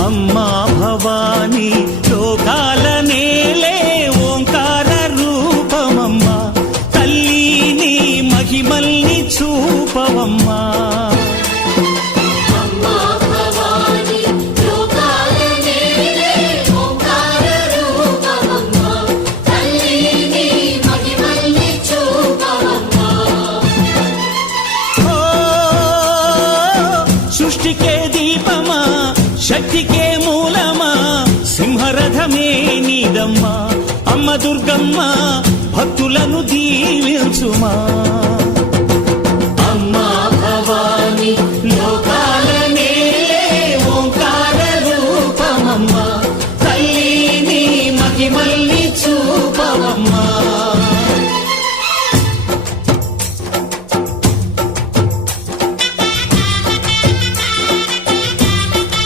అమ్మా భవానీ లోకాల నేలే ఓంకార రూపమమ్మా తల్లి నీ మహిమల్ని చూపవమ్మా సృష్టికే దీపమా శక్తికే మూలమా సింహరథమే నీదమ్మా అమ్మ దుర్గమ్మ భక్తులను దీవించుమా